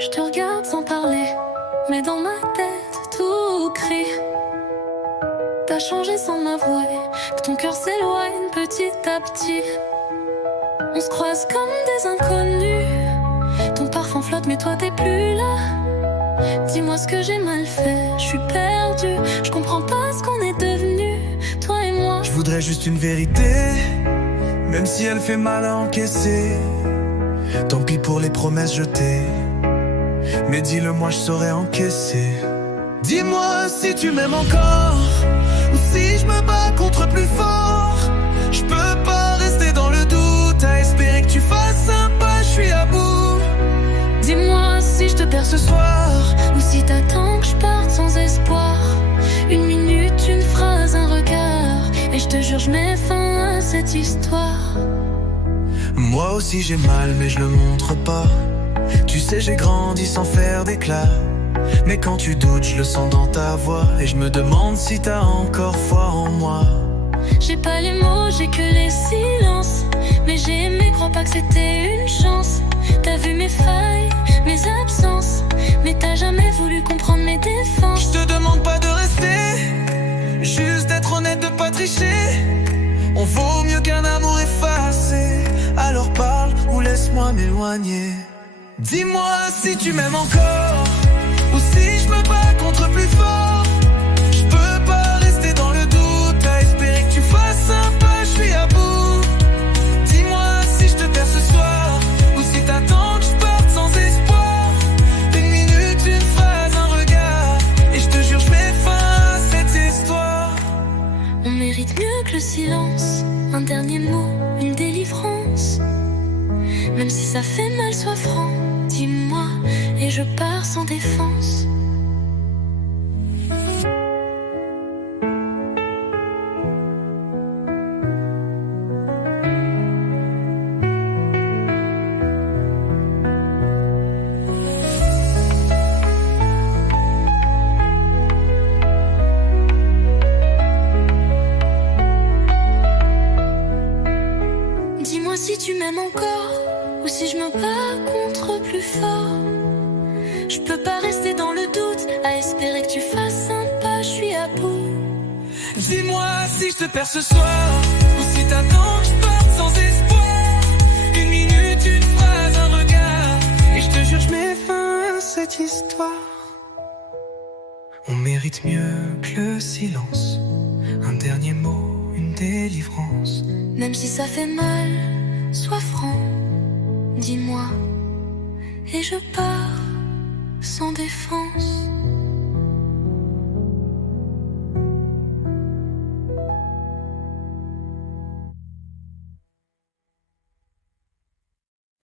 Je te regarde sans parler, mais dans ma tête tout crie. T'as changé sans m'avouer, que ton cœur s'éloigne petit à petit. On se croise comme des inconnus. Ton parfum flotte mais toi t'es plus là. Dis-moi ce que j'ai mal fait, je suis perdue. Je comprends pas ce qu'on est devenu, toi et moi. Je voudrais juste une vérité, même si elle fait mal à encaisser. Tant pis pour les promesses jetées, mais dis-le moi je saurais encaisser. Dis-moi si tu m'aimes encore, ou si je me bats contre plus fort. Je peux pas rester dans le doute, à espérer que tu fasses un pas, je suis à bout. Dis-moi si je te perds ce soir, ou si t'attends que je parte sans espoir. Une minute, une phrase, un regard, et je te jure je mets fin à cette histoire. Moi aussi j'ai mal mais je le montre pas. Tu sais j'ai grandi sans faire d'éclat, mais quand tu doutes je le sens dans ta voix. Et je me demande si t'as encore foi en moi. J'ai pas les mots, j'ai que les silences, mais j'ai aimé, crois pas que c'était une chance. T'as vu mes failles, mes absences, mais t'as jamais voulu comprendre mes défenses. Je te demande pas de rester, juste d'être honnête, de pas tricher. On vaut mieux qu'un amour effacé. Alors parle ou laisse-moi m'éloigner. Dis-moi si tu m'aimes encore, ou si je me bats contre plus fort. Je peux pas rester dans le doute, à espérer que tu fasses un pas, je suis à bout. Dis-moi si je te perds ce soir, ou si t'attends que je parte sans espoir. Une minute, une phrase, un regard, et je te jure je mets fin à cette histoire. On mérite mieux que le silence, un dernier mot, une délivrance. Même si ça fait mal, sois franc, dis-moi, et je pars sans défense. Dis-moi si tu m'aimes encore, ou si je me bats contre plus fort. Je peux pas rester dans le doute, à espérer que tu fasses un pas, je suis à bout. Dis-moi si je te perds ce soir, ou si t'attends que je parte sans espoir. Une minute, une phrase, un regard, et je te jure je mets fin à cette histoire. On mérite mieux que le silence, un dernier mot, une délivrance. Même si ça fait mal, sois franc, dis-moi, et je pars sans défense.